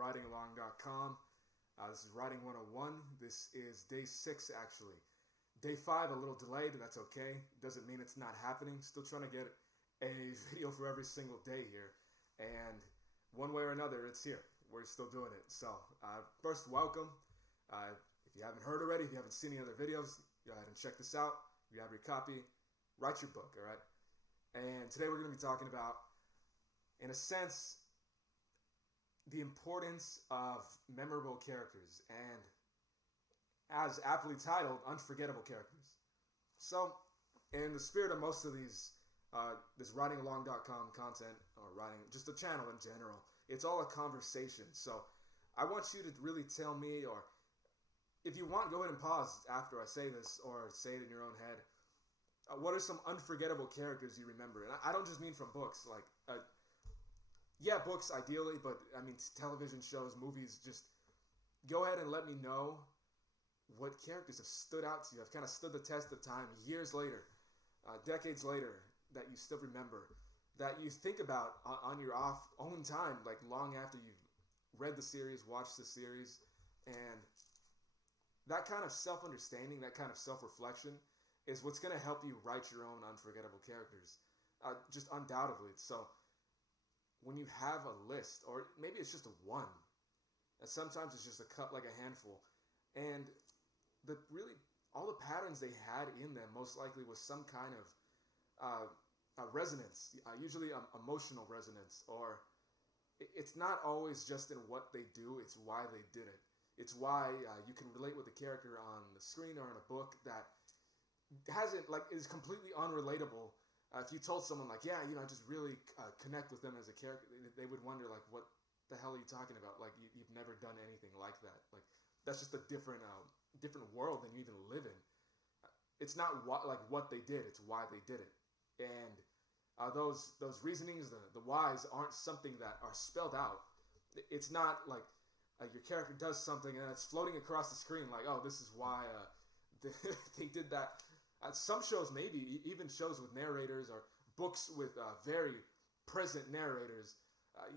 writingalong.com. This is Writing 101. This is day 6, actually. Day 5, a little delayed. That's okay. Doesn't mean it's not happening. Still trying to get a video for every single day here. And one way or another, it's here. We're still doing it. So, first, welcome. If you haven't heard already, if you haven't seen any other videos, go ahead and check this out. If you have your copy, write your book, all right? And today we're going to be talking about, in a sense, the importance of memorable characters, and as aptly titled, unforgettable characters. So, in the spirit of most of these, this writingalong.com content, or writing, just the channel in general, it's all a conversation. So, I want you to really tell me, or if you want, go ahead and pause after I say this, or say it in your own head. What are some unforgettable characters you remember? And I don't just mean from books, like, yeah, books ideally, but I mean television shows, movies. Just go ahead and let me know what characters have stood out to you, have kind of stood the test of time, years later, decades later, that you still remember, that you think about on your own time, like long after you've read the series, watched the series. And that kind of self-understanding, that kind of self-reflection is what's going to help you write your own unforgettable characters, just undoubtedly. So when you have a list, or maybe it's just a one, and sometimes it's just a cut, like a handful, and all the patterns they had in them most likely was some kind of resonance, usually emotional resonance, or it's not always just in what they do, it's why they did it. It's why you can relate with the character on the screen or in a book that is completely unrelatable. If you told someone, like, yeah, I just really connect with them as a character, they would wonder, like, what the hell are you talking about? Like, you've never done anything like that. Like, that's just a different world than you even live in. It's not what they did, it's why they did it. And those reasonings, the whys, aren't something that are spelled out. It's not like your character does something and it's floating across the screen, like, oh, this is why they did that. Some shows, maybe even shows with narrators, or books with very present narrators,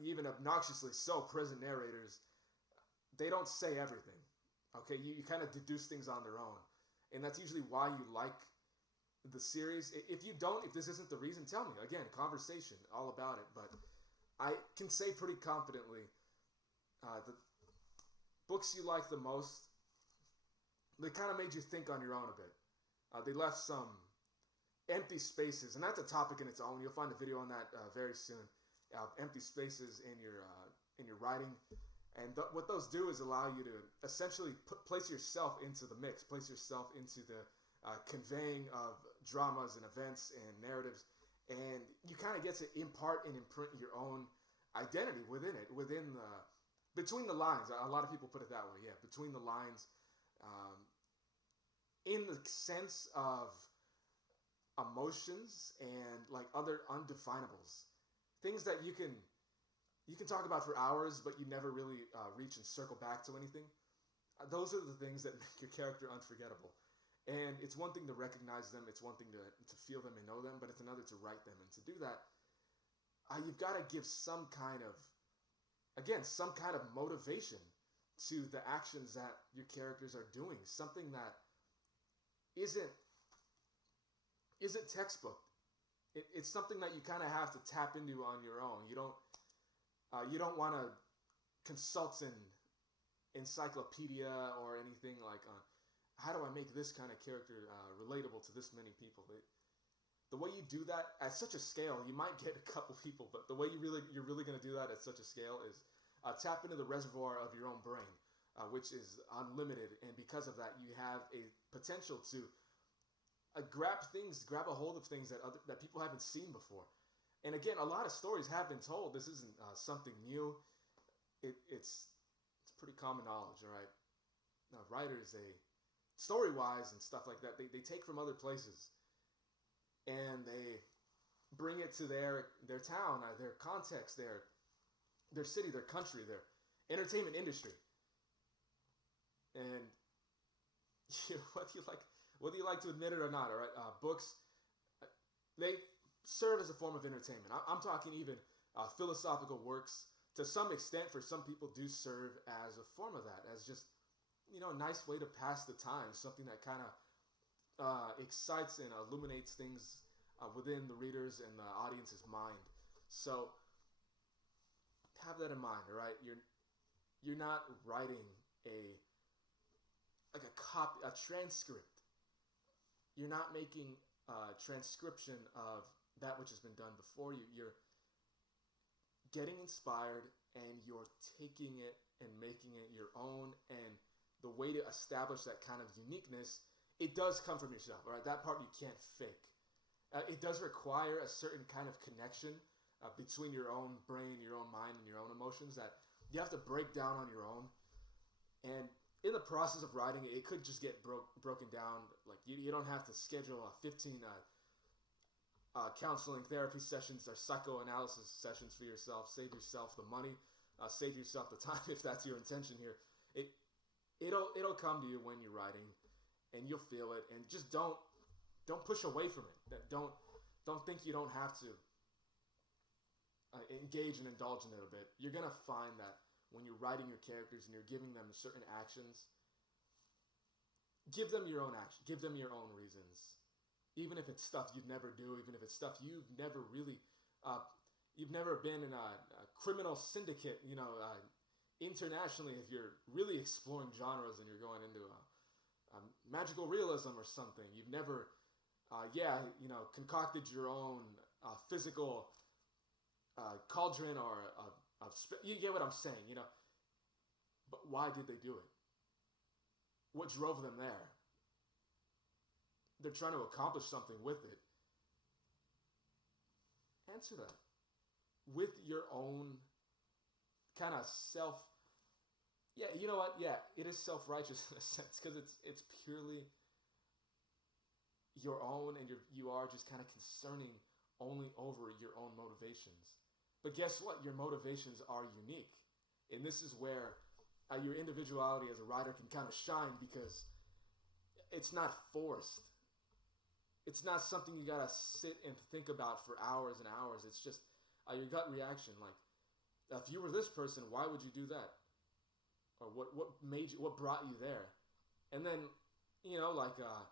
even obnoxiously so present narrators, they don't say everything. Okay, you kind of deduce things on their own, and that's usually why you like the series. If this isn't the reason, tell me. Again, conversation, all about it. But I can say pretty confidently, the books you like the most, they kind of made you think on your own a bit. They left some empty spaces, and that's a topic in its own. You'll find a video on that very soon. Empty spaces in your writing, and what those do is allow you to essentially place yourself into the mix, place yourself into the conveying of dramas and events and narratives, and you kind of get to impart and imprint your own identity within it, between the lines. A lot of people put it that way, yeah, between the lines. In the sense of emotions and like other undefinables, things that you can talk about for hours, but you never really reach and circle back to anything. Those are the things that make your character unforgettable. And it's one thing to recognize them, it's one thing to feel them and know them, but it's another to write them. And to do that, you've got to give some kind of motivation to the actions that your characters are doing. Something that isn't textbook. It's something that you kind of have to tap into on your own. You don't want to consult an encyclopedia or anything like, how do I make this kind of character relatable to this many people? The way you do that at such a scale, you might get a couple people, but the way you're really going to do that at such a scale is tap into the reservoir of your own brain, which is unlimited, and because of that, you have a potential to grab a hold of things that people haven't seen before. And again, a lot of stories have been told. This isn't something new. It's pretty common knowledge, all right? Now, writers, story-wise and stuff like that, they take from other places, and they bring it to their town, their context, their city, their country, their entertainment industry. And whether you like to admit it or not, all right, books, they serve as a form of entertainment. I'm talking even philosophical works, to some extent, for some people, do serve as a form of that, as just, a nice way to pass the time, something that kind of excites and illuminates things within the reader's and the audience's mind. So have that in mind, all right? You're not writing a transcript. You're not making a transcription of that which has been done before you. You're getting inspired and you're taking it and making it your own. And the way to establish that kind of uniqueness, it does come from yourself, all right? That part you can't fake. It does require a certain kind of connection between your own brain, your own mind, and your own emotions that you have to break down on your own. And in the process of writing, it could just get broken down. Like you don't have to schedule 15 counseling therapy sessions or psychoanalysis sessions for yourself. Save yourself the money, save yourself the time if that's your intention here. It'll come to you when you're writing, and you'll feel it. And just don't push away from it. Don't think you don't have to engage and indulge in it a bit. You're gonna find that when you're writing your characters and you're giving them certain actions, give them your own action, give them your own reasons. Even if it's stuff you'd never do, even if it's stuff you've never really, you've never been in a criminal syndicate, internationally, if you're really exploring genres and you're going into a magical realism or something, you've never, concocted your own physical cauldron or you get what I'm saying, But why did they do it? What drove them there? They're trying to accomplish something with it. Answer that with your own kind of self. Yeah, you know what? Yeah, it is self-righteous in a sense because it's purely your own, and you are just kind of concerning only over your own motivations. But guess what? Your motivations are unique. And this is where your individuality as a writer can kind of shine because it's not forced. It's not something you got to sit and think about for hours and hours. It's just your gut reaction. Like, if you were this person, why would you do that? Or what made you, what brought you there? And then, like a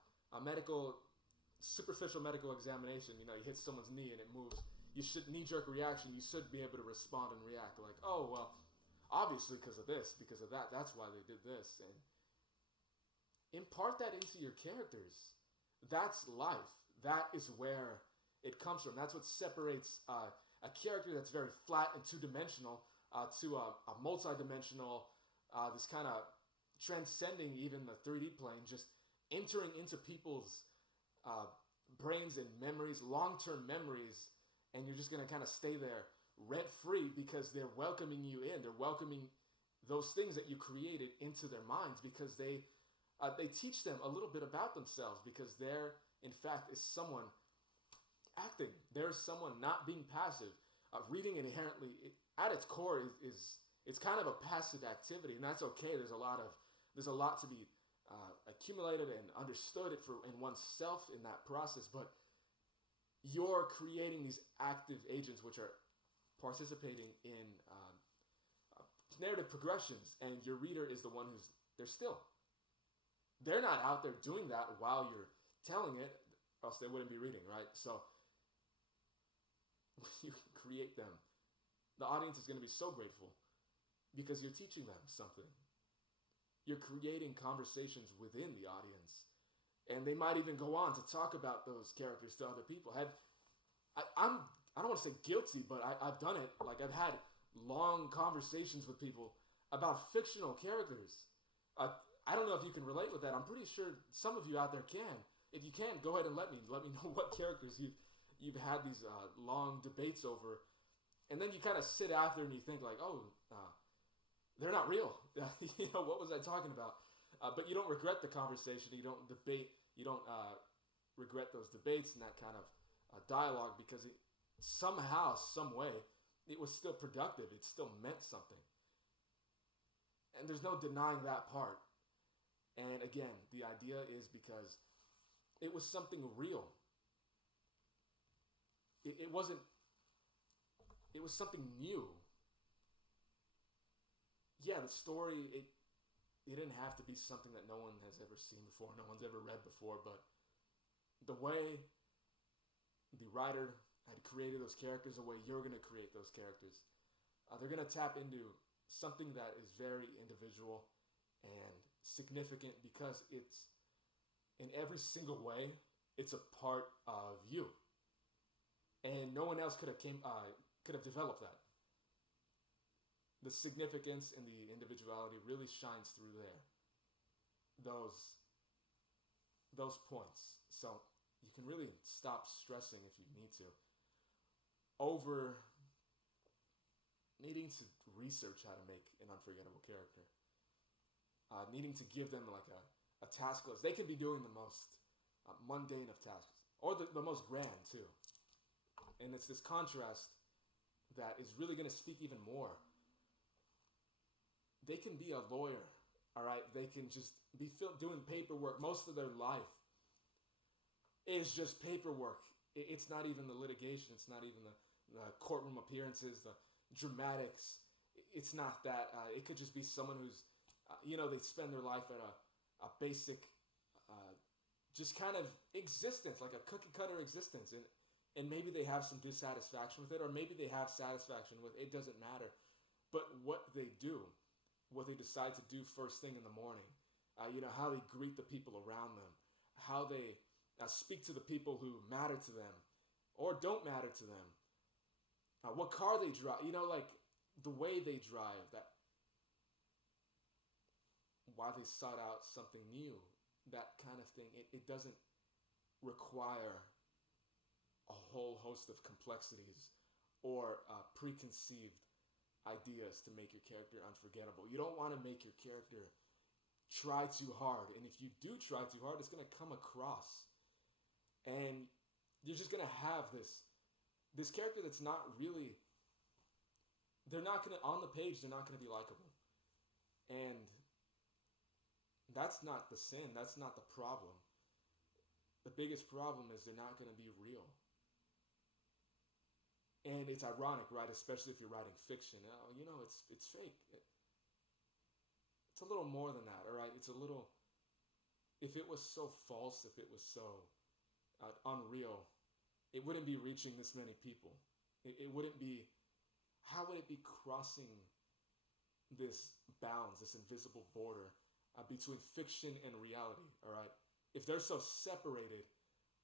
superficial medical examination, you hit someone's knee and it moves. You should knee-jerk reaction. You should be able to respond and react like, oh, well, obviously because of this, because of that. That's why they did this. And impart that into your characters. That's life. That is where it comes from. That's what separates a character that's very flat and two-dimensional to a multi-dimensional, this kind of transcending even the 3D plane, just entering into people's brains and memories, long-term memories, and you're just going to kind of stay there rent-free because they're welcoming you in. They're welcoming those things that you created into their minds because they teach them a little bit about themselves because there, in fact, is someone acting. There's someone not being passive. Reading inherently, at its core, is it's kind of a passive activity, and that's okay. There's a lot to be accumulated and understood in oneself in that process, but you're creating these active agents which are participating in narrative progressions, and your reader is the one they're not out there doing that while you're telling it, or else they wouldn't be reading, right? So you create them. The audience is going to be so grateful because you're teaching them something. You're creating conversations within the audience. And they might even go on to talk about those characters to other people. I don't want to say guilty, but I've done it. Like, I've had long conversations with people about fictional characters. I don't know if you can relate with that. I'm pretty sure some of you out there can. If you can, go ahead and let me know what characters you've had these long debates over. And then you kind of sit after and you think like, oh, they're not real. What was I talking about? But you don't regret the conversation. You don't debate. You don't regret those debates and that kind of dialogue because somehow, some way, it was still productive. It still meant something. And there's no denying that part. And again, the idea is because it was something real. It was something new. the story, it didn't have to be something that no one has ever seen before, no one's ever read before, but the way the writer had created those characters, the way you're going to create those characters, they're going to tap into something that is very individual and significant because it's in every single way, it's a part of you, and no one else could have developed that. The significance and the individuality really shines through there. Those points. So you can really stop stressing if you need to over needing to research how to make an unforgettable character. Needing to give them like a task list. They could be doing the most mundane of tasks, or the most grand too. And it's this contrast that is really going to speak even more. They can be a lawyer, all right? They can just be doing paperwork. Most of their life is just paperwork. It's not even the litigation. It's not even the courtroom appearances, the dramatics. It's not that. It could just be someone who's, they spend their life at a basic, just kind of existence, like a cookie-cutter existence. And maybe they have some dissatisfaction with it, or maybe they have satisfaction with it. It doesn't matter. But what they do, what they decide to do first thing in the morning, how they greet the people around them, how they speak to the people who matter to them or don't matter to them, what car they drive, like the way they drive, that why they sought out something new, that kind of thing. It doesn't require a whole host of complexities or preconceived ideas to make your character unforgettable. You don't want to make your character try too hard, and if you do try too hard, it's going to come across, and you're just going to have this character that's not really, they're not going to, on the page, they're not going to be likable. And that's not the sin, that's not the problem. The biggest problem is they're not going to be real. And it's ironic, right? Especially if you're writing fiction. It's fake. It's a little more than that, all right? It's a little, if it was so false, if it was so unreal, it wouldn't be reaching this many people. It wouldn't be, how would it be crossing this bounds, this invisible border between fiction and reality, all right? If they're so separated,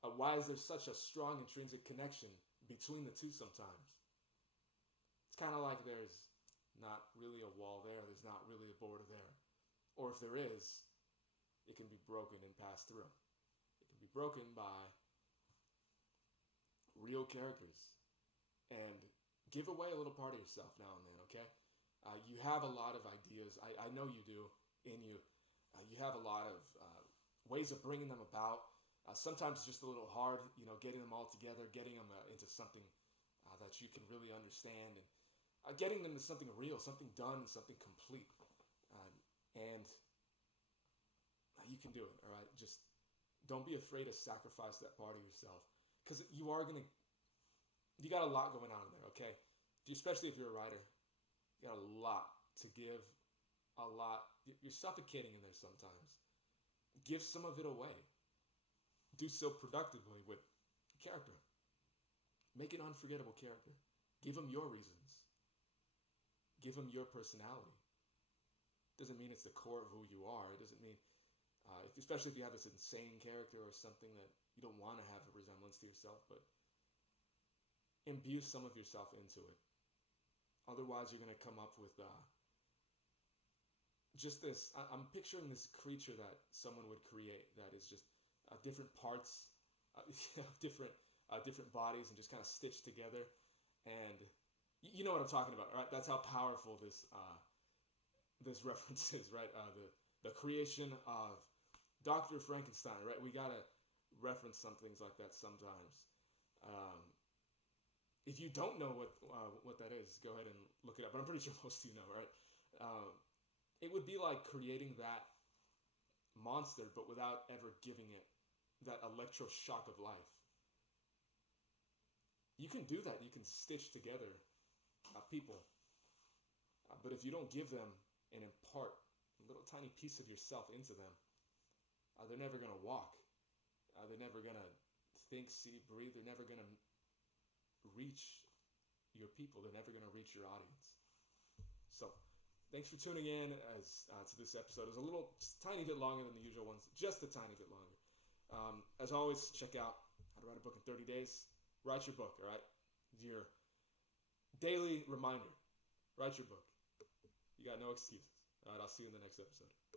why is there such a strong intrinsic connection between the two sometimes? It's kind of like there's not really a wall there, there's not really a border there. Or if there is, it can be broken and passed through. It can be broken by real characters. And give away a little part of yourself now and then, okay? You have a lot of ideas. I know you do in you. You have a lot of ways of bringing them about. Sometimes it's just a little hard, getting them all together, getting them into something that you can really understand, and getting them to something real, something done, something complete. And you can do it, all right? Just don't be afraid to sacrifice that part of yourself, because you got a lot going on in there, okay? Especially if you're a writer, you got a lot to give, a lot. You're suffocating in there sometimes. Give some of it away. Do so productively with character. Make an unforgettable character. Give them your reasons. Give them your personality. Doesn't mean it's the core of who you are. It doesn't mean, especially if you have this insane character or something that you don't want to have a resemblance to yourself, but imbue some of yourself into it. Otherwise, you're going to come up with just this. I'm picturing this creature that someone would create that is just different parts, different bodies, and just kind of stitched together. And you know what I'm talking about, right? That's how powerful this reference is, right? The creation of Dr. Frankenstein, right? We gotta reference some things like that sometimes. If you don't know what that is, go ahead and look it up. But I'm pretty sure most of you know, right? It would be like creating that monster, but without ever giving it that electroshock of life. You can do that. You can stitch together people. But if you don't give them and impart a little tiny piece of yourself into them, they're never going to walk. They're never going to think, see, breathe. They're never going to reach your people. They're never going to reach your audience. So, thanks for tuning in to this episode. It's a little, just a tiny bit longer than the usual ones, just a tiny bit longer. As always, check out How to Write a Book in 30 Days. Write your book, all right? Your daily reminder. Write your book. You got no excuses. All right, I'll see you in the next episode.